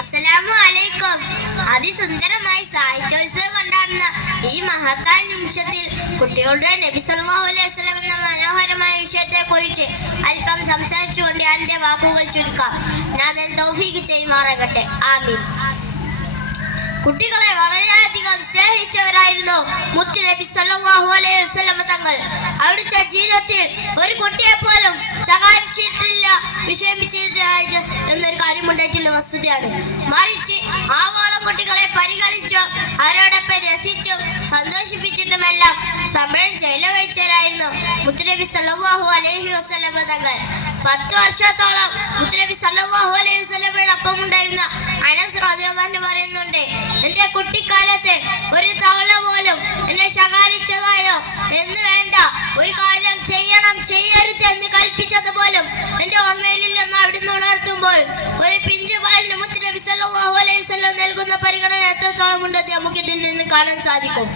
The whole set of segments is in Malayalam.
അസ്സലാമു അലൈക്കും. അതിസുന്ദരമായി സാഹിത്യോത്സവം കൊണ്ടാടുന്ന ഈ മഹത്തായ നിമിഷത്തിൽ കുട്ടികളുടെ നബി സല്ലല്ലാഹു അലൈഹി വസല്ലം എന്ന മനോഹരമായ വിഷയത്തെ കുറിച്ച് അല്പം സംസാരിച്ചുകൊണ്ട് എന്റെ വാക്കുകൾ ചുരുക്കാം. നാഥൻ തൗഫീഖ് ചെയ്യുമാറാകട്ടെ. ആമീൻ. കുട്ടികളെ വളരെയധികം സ്നേഹിച്ചവരായിരുന്നു മുത്ത് നബി സല്ലല്ലാഹു അലൈഹി വസല്ലം തങ്ങൾ. അവിടുത്തെ ജീവിതത്തിൽ ഒരു കുട്ടിയെ പോലും ശകാരിച്ചിട്ടില്ല, വിഷമിച്ചിട്ടില്ല എന്നൊരു കാര്യമുണ്ടായിട്ടുള്ള വസ്തുതയാണ്. മറിച്ച് ആവോളം കുട്ടികളെ പരിഗണിച്ചും അവരോടൊപ്പം രസിച്ചും സന്തോഷിപ്പിച്ചിട്ടുമെല്ലാം സമയം ചെലവഴിച്ചവരായിരുന്നു മുത്തുനബി സല്ലല്ലാഹു അലൈഹി വസല്ലം തങ്ങൾ. 10 വർഷത്തോളം മുത്തുനബി സല്ലല്ലാഹു അലൈഹി വസല്ലമയുടെ ഒപ്പം ഉണ്ടായിരുന്ന അനസ് റളിയല്ലാഹു അൻഹു പറയുന്നുണ്ട്, എന്റെ കുട്ടിക്കാലത്ത് ഒരു തവണ പോലും എന്നെ ശകാരിച്ചതായോ എന്ന് വേണ്ട, ഒരു കാര്യം ചെയ്യണം ചെയ്യരുത് എന്ന് കൽപ്പിച്ചത് പോലും എന്റെ ഓർമ്മയിലില്ലെന്ന് അവിടുന്ന് ഉണർത്തുമ്പോൾ ഒരു പിഞ്ചു ബാലന് മുത്തുനബി സല്ലല്ലാഹു അലൈഹി വസല്ലം നൽകുന്ന പരിഗണന എത്രത്തോളം ഉണ്ടെന്ന് നമുക്ക് ഇതിൽ നിന്ന് കാണാൻ സാധിക്കും.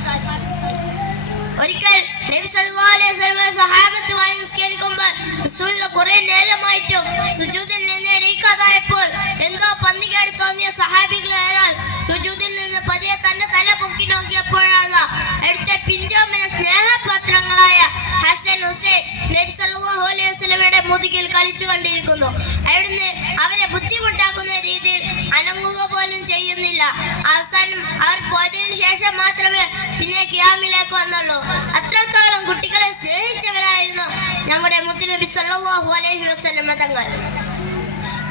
ഒരിക്കൽ നബി സല്ലല്ലാഹു അലൈഹി വസല്ലം സഹാബത്തുമായി നിസ്കരിക്കുമ്പോൾ റസൂലുള്ളാഹി കുറേ നേരമായിട്ടും സുജൂദിൽ നിന്ന് എണീക്കാതായപ്പോൾ എന്തോ പന്തികേട് തോന്നിയ സഹാബികളിൽ ഒരാൾ സുജൂദിൽ നിന്ന് പതിയെ തന്റെ തല പൊക്കി നോക്കിയപ്പോഴാണ് അവിടുത്തെ പിഞ്ചോമന സ്നേഹപാത്രങ്ങളായ ഹസൻ ഹുസൈൻ നബി സല്ലല്ലാഹു അലൈഹി വസല്ലമയുടെ മുതുകിൽ കളിച്ചു കൊണ്ടിരിക്കുന്നു. അവിടുന്ന് അവരെ ബുദ്ധിമുട്ടാക്കുന്ന രീതിയിൽ അനങ്ങുക പോലും ചെയ്യുന്നില്ല. അവസാനം അവർ പോയതിനു ശേഷം മാത്രമേ പിന്നെ ഖിയാമിലേക്ക് വന്നുള്ളൂ. അത്രത്തോളം കുട്ടികളെ സ്നേഹിച്ചവരായിരുന്നു നമ്മുടെ മുത്തുനബി സല്ലല്ലാഹു അലൈഹി വസല്ലം തങ്ങൾ.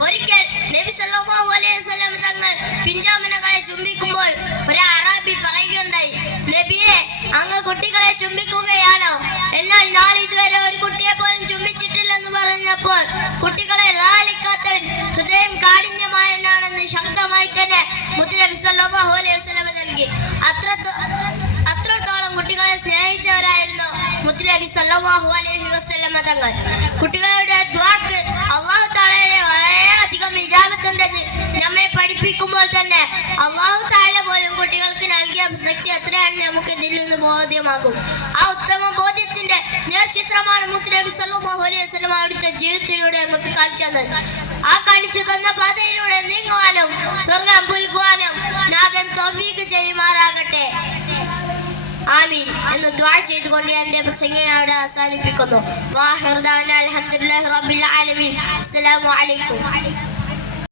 ഒരിക്കൽ നബി സല്ലല്ലാഹു അലൈഹി വസല്ലം തങ്ങൾ പിഞ്ചോമനകളെ ചുംബിക്കുമ്പോൾ ഒരു അറബി പറയുകയുണ്ടായി, നബിയെ, അങ്ങ് കുട്ടികളെ ചുംബിക്കുകയാണോ? എന്നാൽ ഞാൻ ഇതുവരെ ഒരു കുട്ടിയെ പോലും ചുംബിച്ചിട്ടില്ലെന്ന് പറഞ്ഞപ്പോൾ കുട്ടികളെ ലാളിക്കാത്തവൻ ഹൃദയം കാഠിന്യമായെന്നാണെന്ന് ശക്തമായി തന്നെ മുത്തുനബി സല്ലല്ലാഹു അലൈഹി വസല്ലം നൽകി. അത്രത്തോളം കുട്ടികളെ സ്നേഹിച്ചവരായിരുന്നു മുത്തുനബി സല്ലല്ലാഹു അലൈഹി വസല്ലം തങ്ങൾ. കുട്ടികളുടെ ദുആക്ക് അല്ലാഹു തആലയുടെ വളരെയധികം ഇജാബത്തുണ്ടെന്ന് നമ്മെ പഠിപ്പിക്കുമ്പോൾ തന്നെ അല്ലാഹു തആല പോലും കുട്ടികൾക്ക് നൽകിയ പ്രസക്തി എത്രയാണെന്ന് നമുക്ക് ഇതിൽ നിന്ന് ബോധ്യമാകും. ആ ഉത്തമ ബോധ്യത്തിന്റെ നേർചിത്രമാണ് മുത്തുനബി സല്ലല്ലാഹു അലൈഹി വസല്ലം അവിടുത്തെ ജീവിതത്തിലൂടെ നമുക്ക് കാണിച്ചു തന്നത്. ആ കാണിച്ചു തന്ന പാതയിലൂടെ നീങ്ങുവാനും സ്വർഗ്ഗം പുൽകുവാനും നാഥൻ തൗഫീഖ് ചെയ്യുമാറാകട്ടെ. ആമീൻ എന്ന് ദുആ ചെയ്തുകൊണ്ട് എന്റെ പ്രസംഗം അവിടെ അവസാനിപ്പിക്കുന്നു. വാഹിർ ദഅവാന അൽഹംദുലില്ലാഹി റബ്ബിൽ ആലമീൻ. അസ്സലാമു അലൈക്കും.